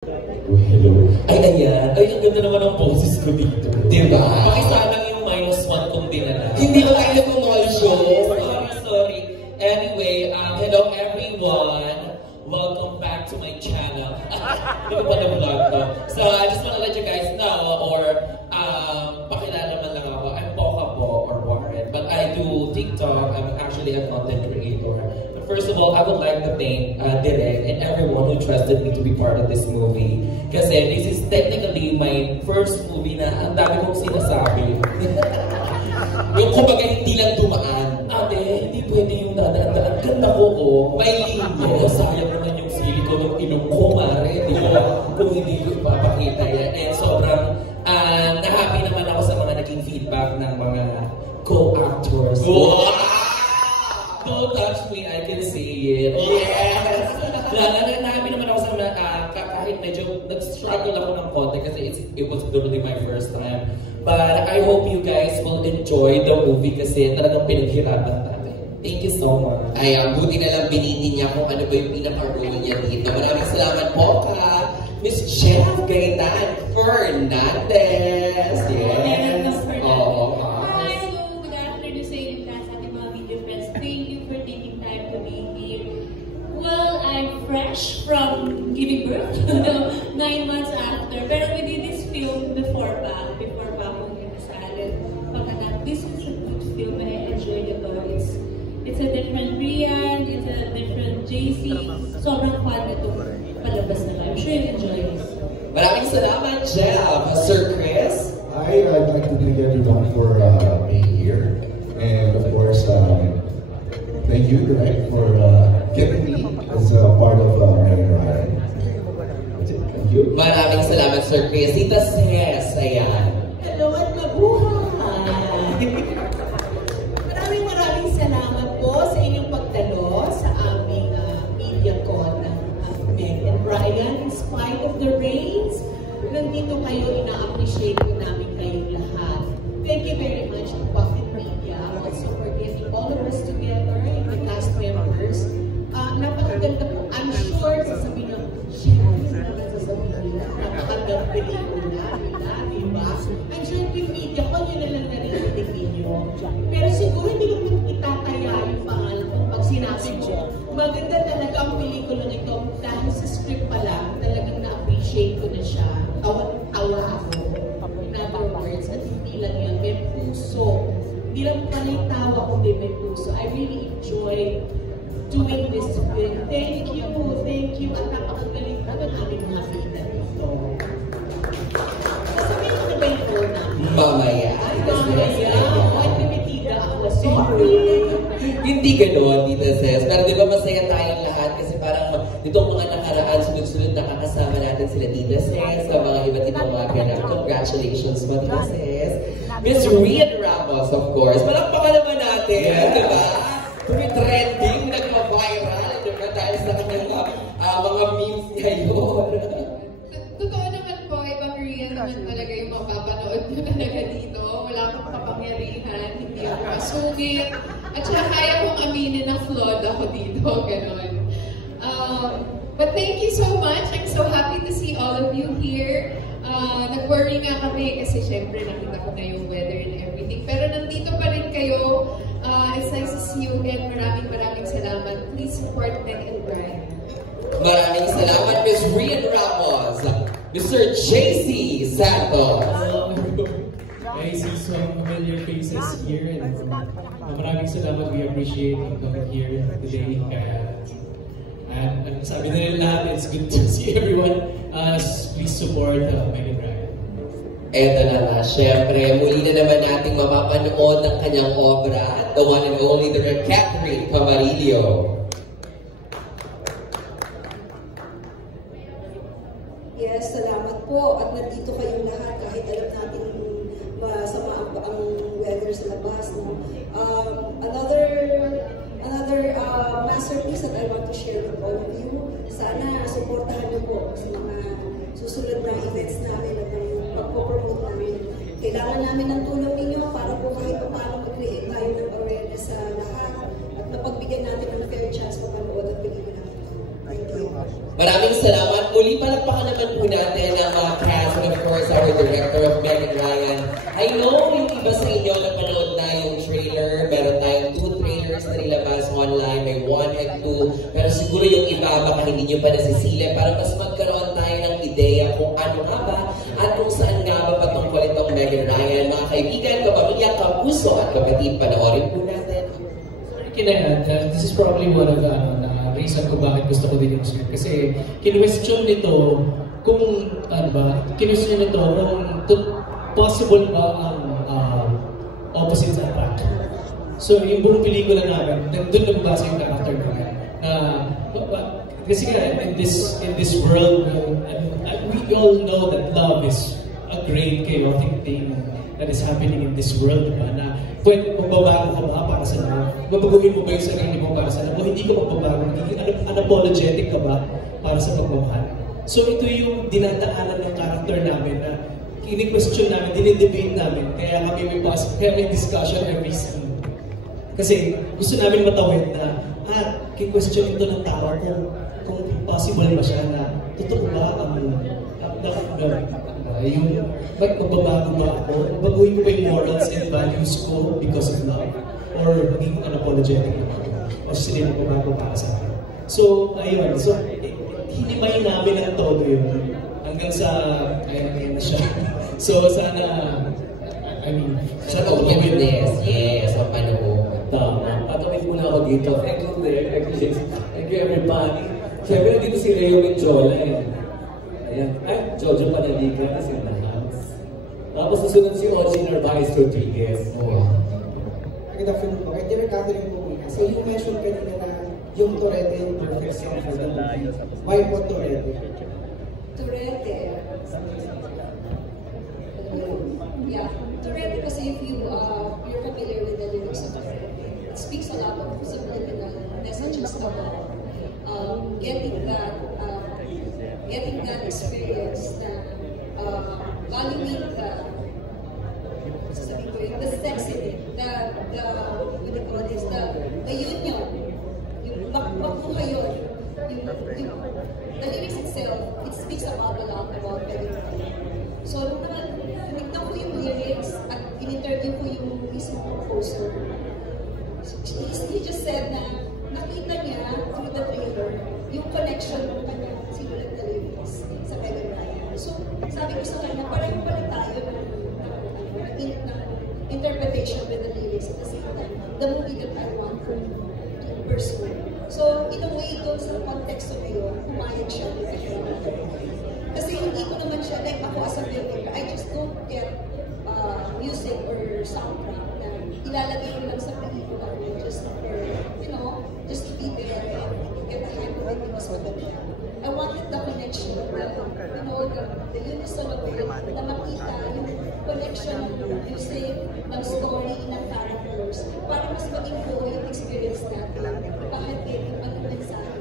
Hello. Ay, ayan. Ay, ang ganda naman ang poses ko dito. Diba? Pakisalang yung -1 kung dinala. Hindi ko kayo nag-mall show. Sorry. Anyway, hello everyone. Welcome back to my channel. Hindi ko pa na-vlog to. So, I just want to let you guys know, or pakilala man lang ako. I'm Poca Po or Warren. But I do TikTok. I'm actually a content creator. But first of all, I would like to thank Direk and everyone who trusted me to be part of this movie. Kasi this is technically my first movie na ang dami kong sinasabi. Yung kumbaga hindi lang dumaan. Ate, hindi pwede yung dadaan-daan. Ganda ko ko. May linya. Sayang naman yung sili ko ng ilong ko, mare. Di ba? Kung hindi ko ipapakita yan. And sobrang na-happy naman ako sa mga naging feedback ng mga co-actors. Wow! Don't touch me, I can see it. Yes! Na-happy naman ako sa mga kahit medyo nag-struggle ako ng konti kasi it was literally my first time. But I hope you guys will enjoy the movie kasi talagang pinaghirapan natin. Thank you so much. Ay, buti na lang binitin niya kung ano ba yung pinaka-role niya dito. Maraming salamat po ka, Miss Jeff Gaitan Fernandez. Yes. Oo. Hi, hello. Good afternoon sa inyo lahat sa ating mga video friends. Thank you for taking time to be here. Well, I'm fresh from giving birth 9 months after. Pero we did this film before pa akong inasalin. Pagkanak, this is a good film and I enjoyed it all. It's a different Rian, it's a different JC. Sobrang fun na itong palabas na. I'm sure you enjoy this. Maraming salamat, Jeff. Sir Chris? I'd like to thank everyone for being here. And of course, thank you, Greg, for getting me as a part of Meg and Ryan. That's it. Thank you. Maraming salamat, Sir Chris. Tita Ses, ayan. Hello at mabuhay! Maraming salamat po sa inyong pagdalo sa aming media con ng Meg and Ryan. In spite of the rains, nandito kayo, ina-appreciate ko namin kayong lahat. Thank you very much to Bucket Media also for getting all of us together and the cast members. Napakaganda po. I'm sure sasabihin nyo, napakaganda pelikula, diba? I'm sure yung media ko, yun na lang narinig ninyo. Pero siguro hindi ko itataya yung pangalan ko pag sinabi ko. Maganda talaga ang pelikula nito dahil sa script pa lang, talagang na-appreciate ko na siya. Tawa ako. In other words, at hindi lang yan, may puso. Hindi lang panay tawa kundi may puso. I really enjoy doing this film. Thank you. At napakagaling po ng aming mga kita dito. Sasabihin ko na ba yung phone namin? Mamaya. Ay, pinitida ako. Sorry. Hindi gano'n, Tita Ses. Pero di ba masaya tayong lahat kasi parang itong mga nakaraan, sunod-sunod nakakasama natin sila Tita Ses sa mga iba't ibang mga ganap. Congratulations po, Tita Ses. Miss Rian Ramos, of course. Palakpakan naman natin, di ba? Trending, nagpa-viral, di ba? Dahil sa kanyang mga memes ngayon. Totoo naman po, ibang Rian naman talaga yung mapapanood nyo talaga dito. Wala akong kapangyarihan, hindi ako masungit. At saka kaya kong aminin na flawed ako dito, gano'n. But thank you so much. I'm so happy to see all of you here. Nag-worry nga kami kasi syempre nakita ko na yung weather and everything. Pero nandito pa rin kayo. It's nice to see you again. Maraming salamat. Please support Meg and Brian. Maraming salamat, Miss Rian Ramos. Mr. JC Santos. I see some familiar faces here and maraming salamat. We appreciate you coming here today. And sabi na rin lahat, it's good to see everyone. Please support Meg and Brian. Eto na nga, syempre, muli na naman nating mapapanood ng kanyang obra, the one and only, the Catherine Camarillo. Yes, salamat po. At nandito kayong lahat kahit alam natin masama ang weather sa labas. No? Another masterpiece that I want to share with all of you. Sana supportahan niyo po sa mga susunod na events namin at ng pagpo-promote namin. Kailangan namin ng tulong ninyo para po kahit paano mag-create tayo ng awareness sa lahat at mapagbigyan natin ng fair chance mapanood ang pelikula. Thank you. Maraming salamat. Muli pala palakpakan naman po natin ang mga cast and of course our director of Megan Ryan. I know yung iba sa inyo napanood na yung trailer. Meron tayong 2 trailers na nilabas online. May 1 and 2. Pero siguro yung iba baka hindi nyo pa nasisile para mas magkaroon tayo ng ideya kung ano nga ba at kung saan nga ba patungkol itong Megan Ryan. Mga kaibigan, kapamilya, kapuso at kapatid, panoorin po natin. This is probably one of the reason kung bakit gusto ko din yung script. Kasi kinwestiyon nito kung possible ba ang opposites attract. So yung buong pelikula namin, doon nagbasa yung character namin. Kasi nga, in this world, we all know that love is a great chaotic thing that is happening in this world, diba? Na pwede magbabago ka ba para sa love? Babaguhin mo ba yung sarili mo para sa love? O hindi ka magbabago? Unapologetic ka ba para sa pagmamahal? So ito yung dinadaanan ng character namin na kini-question namin, dinidebate namin, kaya may discussion every scene. Kasi gusto namin matawid na, kini-question ito ng tao kung possible ba siya na totoo ba yung magbabago ba ako? Baguhin ko ba yung morals and values ko because of love? Or maging unapologetic ako? O sila magbabago para sa akin? So, ayun. So, hinimayin namin ang todo yun. Hanggang sa, ayun na siya. So, sana, sa openness, yes, ang panahon. Tama. Patawin muna ako dito. Thank you there. Thank you everybody. Siyempre, dito si Leo Menjola eh. Ayan. Ay, Jojo Panaligan kasi in the house. Tapos susunod si Ochi Narvaez Rodriguez. Maganda film po. Kaya Direk Catherine po. So you mentioned kanina na yung Torete yung perfect song for the movie. Why po Torete? Torete. Yeah. Torete kasi if you're familiar with the lyrics of Torete, it speaks a lot of subliminal messages about getting that experience na valuing the sex in it, the union, yung makuha yun, the lyrics itself, it speaks about a lot about everything. So, nung tinignan ko yung lyrics at in-interview ko yung mismo composer, he just said na nakita niya through the trailer yung connection ng kanya sinulat na lyrics sa Megan Ryan. So, sabi ko sa kanya, pareho pala tayo ng interpretation with the lyrics at the same time, the movie that I want to pursue. So, in a way, doon sa konteksto na yun, pumayag siya with the kasi hindi ko naman siya, like ako as a filmmaker, I just don't get music or soundtrack na ilalagay ko lang sa pelikula ko just for, just to be there and get the hang of it mas maganda. I wanted the connection, the unison of it, na makita yung connection ng music, ng story, ng characters, para mas maging buo yung experience natin. Bakit yung mensahe?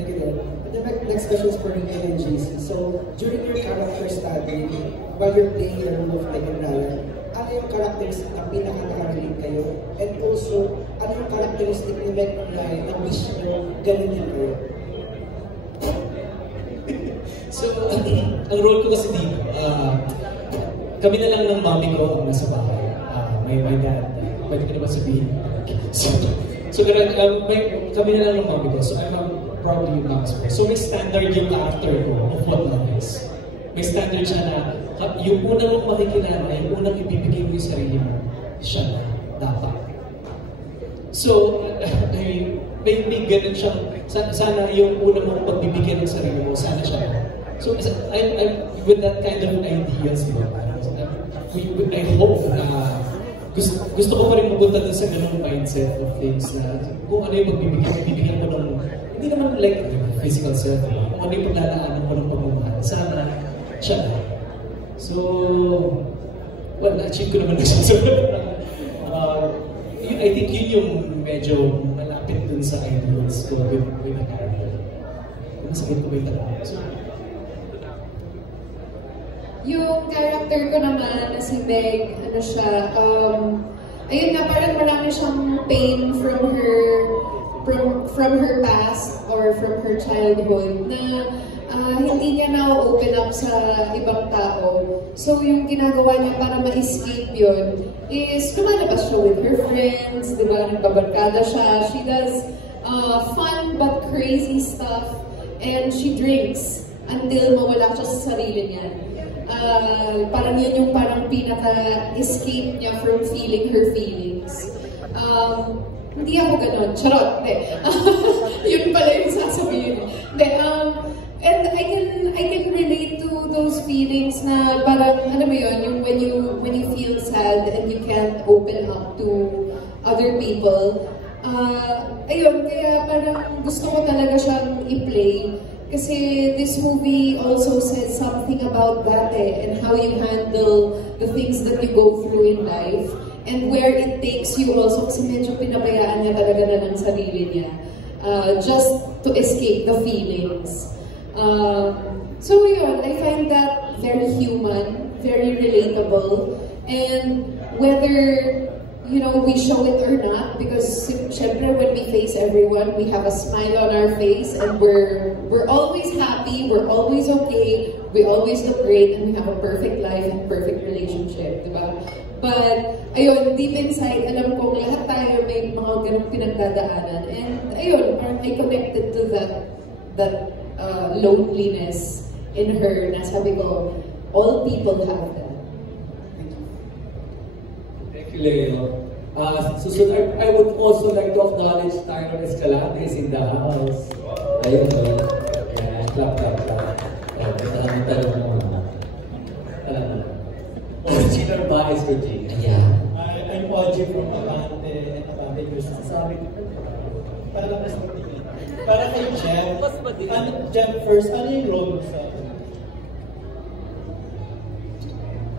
Thank you, Dad. The next question is for Miguel and JC. So, during your character study, while you're playing the role of Megan Ryan, ano yung characteristic na pinaka-nakarelate kayo? And also, ano yung characteristic ni Megan Ryan na wish nyo ganun din kayo? So, ang role ko kasi dito, kami na lang ng mami ko ang nasa bahay. My dad, pwede ko naman sabihin. So, kami na lang ng mami ko. So, I'm probably yung mama's boy. So, may standard yung character ko of what love is. May standard siya na yung unang mong makikilala, yung unang ibibigay mo yung sarili mo, siya na dapat. So, may ganun siyang, sana yung unang mong pagbibigyan ng sarili mo, sana siya na. So, I'm with that kind of ideas, I hope na gusto ko pa rin mapunta dun sa ganung mindset of things na kung ano yung pagbibigyan mo ng, hindi naman like physical self, kung ano yung paglalaanan mo ng pagmamahal, sana siya. So, well, na-achieve ko naman na siya. So, I think yun yung medyo malapit dun sa ideals ko with the character. Masakit ko ba yung talaga? So, yung character ko naman na si Meg, ayun nga, parang marami siyang pain from her past or from her childhood na hindi niya na-open up sa ibang tao. So yung ginagawa niya para ma-escape yun is lumalabas siya with her friends, di ba? Nagbabarkada siya. She does fun but crazy stuff and she drinks until mawala siya sa sarili niya. Parang yun yung parang pinaka-escape niya from feeling her feelings. Hindi ako ganun. Charot. Yun pala yung sasabihin. And I can relate to those feelings na parang, alam mo yun, yung when you feel sad and you can't open up to other people. Ayun, kaya parang gusto ko talaga siyang i-play. Kasi this movie also says something about that and how you handle the things that you go through in life and where it takes you also kasi medyo pinabayaan niya talaga na ng sarili niya just to escape the feelings. So yun, I find that very human, very relatable, and whether we show it or not, because syempre when we face everyone, we have a smile on our face and we're always happy, we're always okay, we always look great, and we have a perfect life and perfect relationship, diba? But, ayun, deep inside, alam ko lahat tayo may mga ganung pinagdadaanan. And, ayun, parang I connected to that loneliness in her na sabi ko, all people have that. Thank you, Leo. Susunod, I would also like to acknowledge Tyron Escalante is in the house. Ayun, clap. Salamat tayo naman. Original ba is Regina? Yeah. I'm Oji from Abante and Abante News. Sabi ko, para kay Jeff first, ano yung role mo sa?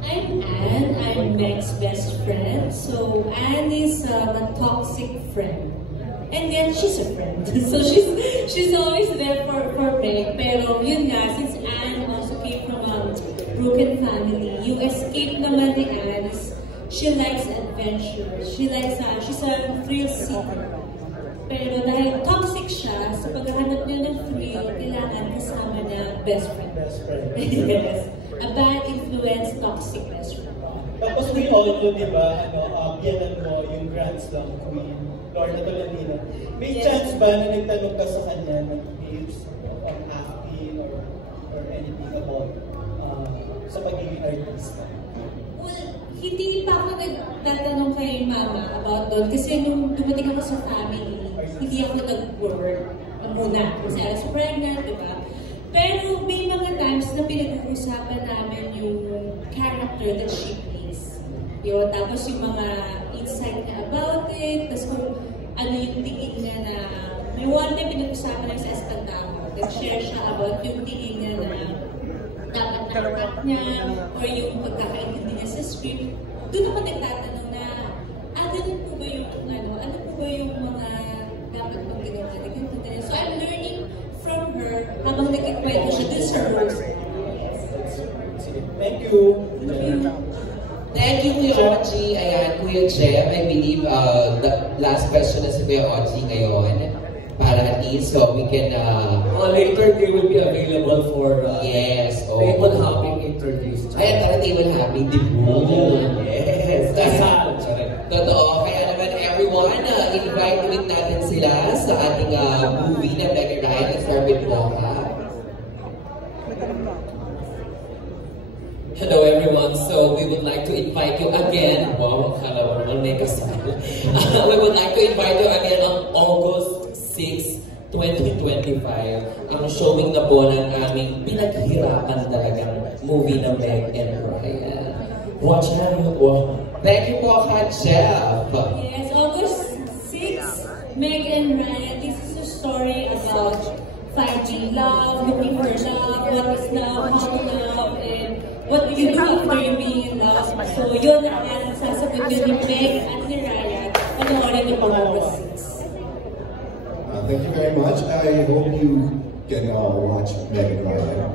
I'm Anne. I'm Meg's best friend. So Anne is a toxic friend, and then she's a friend. So she's always there for Meg. Pero yun nga, since Anne also came from a broken family, you escape naman ni Anne. She likes adventure. She's a thrill seeker. Pero dahil toxic siya, sa paghahanap niya ng thrill, kailangan kasama na best friend. Yes. A bad influence, toxic best friend. Tapos we all know, di ba, biyanan mo yung Grand Slam Queen, Lorna Tolentino. May chance ba na nagtanong ka sa kanya ng tips on acting or anything about sa pagiging artista? Well, hindi pa ako nagtatanong kay Mama about doon kasi nung dumating ako sa family, hindi ako nag-work muna kasi I was pregnant, di ba? Pero may mga times na pinag-uusapan namin yung character that she plays. Yun, tapos yung mga insight niya about it, tapos kung ano yung tingin niya na, may one na pinag-usapan namin sa Espantamo, nag-share siya about yung tingin niya na dapat na-cut niya, or yung pagkakaintindi niya sa script. Doon ako nagtatanong na, ganun po ba yung, ano po ba yung mga dapat pang ginawa? So I'm learning from her habang nagkikwento siya dun sa rules. Thank you. Thank you, Kuya Oji. Ayan, Kuya Jeff, I believe the last question na si Kuya Oji ngayon. Para at least so we can... later they will be available for yes, table hopping interviews. Ayan, para table hopping, di po. Yes. Kasal. Totoo. Kaya naman everyone, invite ulit natin sila sa ating movie na Meg and Ryan. Let's start with Mocha. Hello everyone, so we would like to invite you again. Wow, akala mo naman may kasal. We would like to invite you again on August 6, 2025. Ang showing na po ng aming pinaghirapan talagang movie na Meg and Ryan. Watch na rin po. Thank you po, Jeff. Yes, August 6, Meg and Ryan. This is a story about finding love, looking for love, what is love, how to love, and what do you do after you being in love. So yun ang sasagot yun ni Meg at ni Ryan. Panoorin niyo po August 6. Thank you very much. I hope you can watch Meg and Ryan.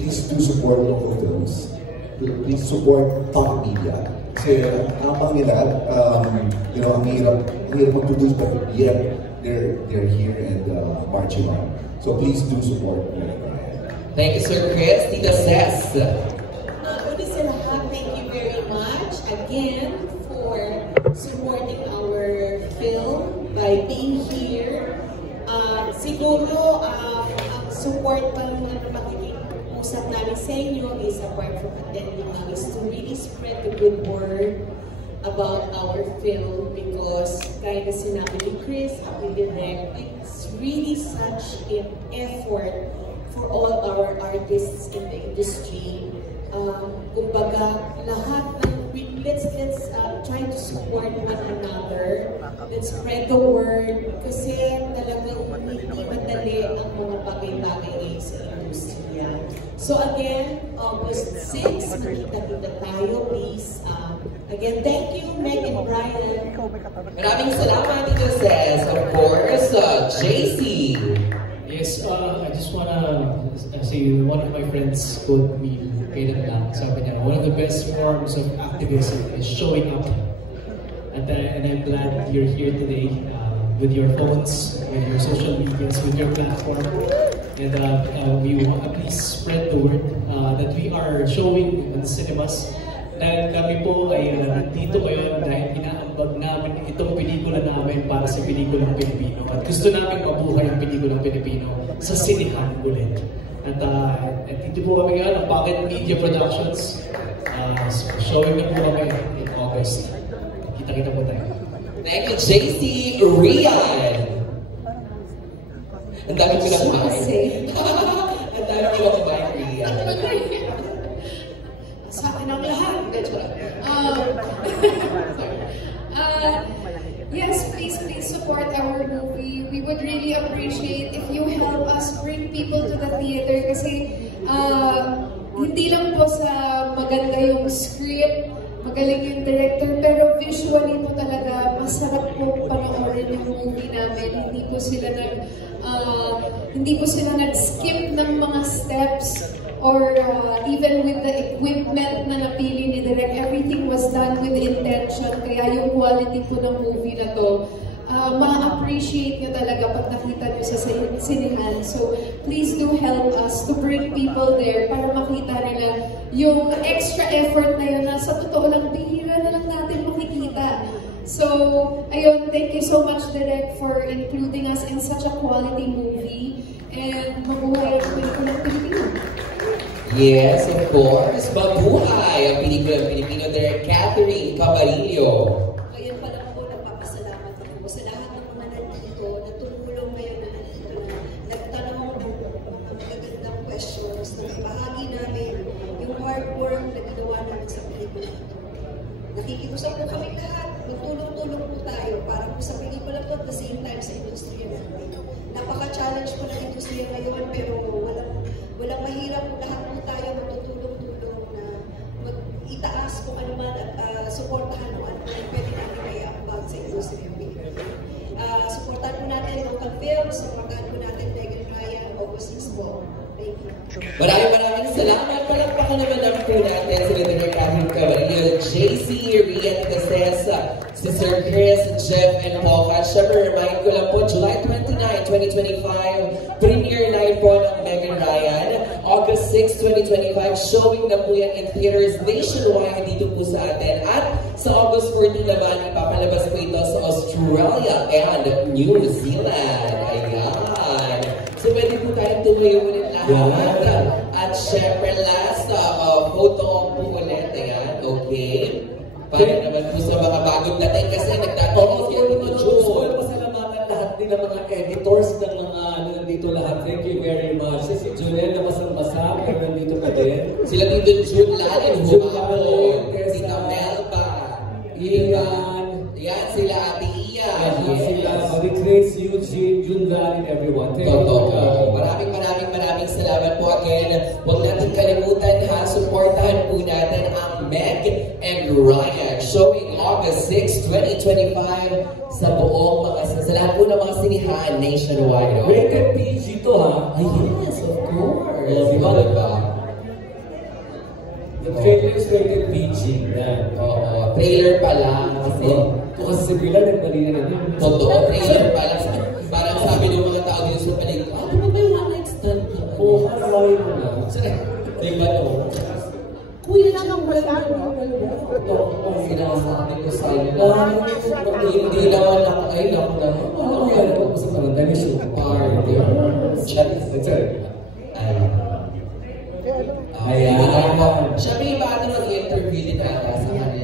Please do support local films. Please support Top Media. Kasi ang Panginoon, ang hirap mag-produce, but yet they're here and marching on. So please do support Meg and Ryan. Thank you, Sir Chris. Tita Ses. Una sa lahat, thank you very much again for supporting our film by being here. Siguro, ang support ng makikiusap namin sa inyo is apart from attending is to really spread the good word about our film because gaya na sinabi ni Chris, ang direct, it's really such an effort for all our artists in the industry. Kumbaga, lahat ng let's try to support one another. Let's spread the word kasi talagang hindi madali ang mga bagay-bagay sa industriya. So again, August 6, makita-kita tayo, please. Again, thank you, Meg and Brian. Maraming salamat, Tita Ses. Of course, JC. Yes, I just wanna say one of my friends told me, kailan lang, sabi niya, one of the best forms of activism is showing up. And I'm glad you're here today with your phones, with your social medias, with your platform. And we want to please spread the word that we are showing in the cinemas. Dahil kami po ay nandito ngayon dahil inaambag namin itong pelikula namin para sa pelikulang Pilipino. At gusto namin mabuhay ang pelikulang Pilipino sa sinihan ulit. At dito po kami ngayon ang Pocket Media Productions. Showing na po kami in August. Kita-kita po tayo. Thank you, JC Rian. Ang dami ko na kumain. Ang dami ko na kumain, Rian. Sa akin ang lahat. Yes, please support our movie. We would really appreciate if you help us bring people to the theater kasi hindi lang po sa maganda yung script, magaling yung director, pero visually po talaga masarap po panoorin yung movie namin. Hindi po sila nag-skip ng mga steps or even with the equipment na napili ni Direk, everything was done with intention. Kaya yung quality po ng movie na to, ma-appreciate nyo talaga pag nakita nyo sa sinihan. So, please do help us to bring people there para makita nila yung extra effort na yun na sa totoo lang, bihira na lang natin makikita. So, ayun, thank you so much, Direk, for including us in such a quality movie. And mabuhay ang pelikulang Pilipino. Yes, of course. Mabuhay ang pelikulang Pilipino. Direk Catherine Camarillo. Ngayon pa lang po, nagpapasalamat ako sa lahat ng mga nandito na tumulong ngayon na nandito na nagtanong ng mga magagandang questions na ibahagi namin yung hard work na ginawa namin sa pelikula ito. Nakikiusap po kami lahat, magtulong-tulong po tayo para po sa pelikula ito at the same time sa industriya natin. Napaka-challenge po ng industriya ngayon pero walang mahirap po, lahat po tayo matutulong-tulong na itaas kung ano man at supportahan mo ano man pwede natin may ambag sa industriya. Supportahan po natin local films, supportahan po natin Meg and Brian, August 6 po. Thank you. Maraming salamat. Palakpakan naman ang po natin si Direk Catherine Camarillo, JC Rian Cases, si Sir Chris, Jeff, and Poca. Siyempre, remind ko lang po, July 29, 2025, premiere night po ng Meg and Ryan. August 6, 2025, showing na po yan in theaters nationwide dito po sa atin. At sa August 14 naman, ipapalabas po ito sa Australia and New Zealand. Ayan. So, pwede po tayong tumayo ulit lahat. At syempre, last photo po ulit. Ayan, okay. Para naman po sa mga bagong dating kasi nagtatanong yan dito, June. Pasalamatan lahat din ng mga editors ng mga nandito lahat. Thank you very much. Si Junel na basang-basa, pero nandito ka din. Sila dito, June Lalin, Humapon, Tita Melba, Ian, yan sila, Ate Ian. Sila, Marie-Grace, Eugene, June Lalin, everyone. Thank you. Maraming salamat po again. Huwag natin kalimutan ha, supportahan po natin ang Meg and Ryan showing August 6, 2025 sa buong sa lahat po ng mga sinihan nationwide. Rated PG to ha? Yes, of course. Diba? The trailer is rated PG. Oo, trailer pa lang. Kasi si Pilar, nagmali na rin. Totoo, trailer pa lang. Parang sabi ng mga tao dito sa paligid, ano ba yung one night stand? Oo, kalahin mo na. Di ba no? Kuya lang wala, no? Ang sinasabi ko sa inyo, hindi naman ako, ay naku naman. Ano yan po sa parang dami show? Party. That's it. Ayan. Siya may iba na mag-interview din ata sa kanila.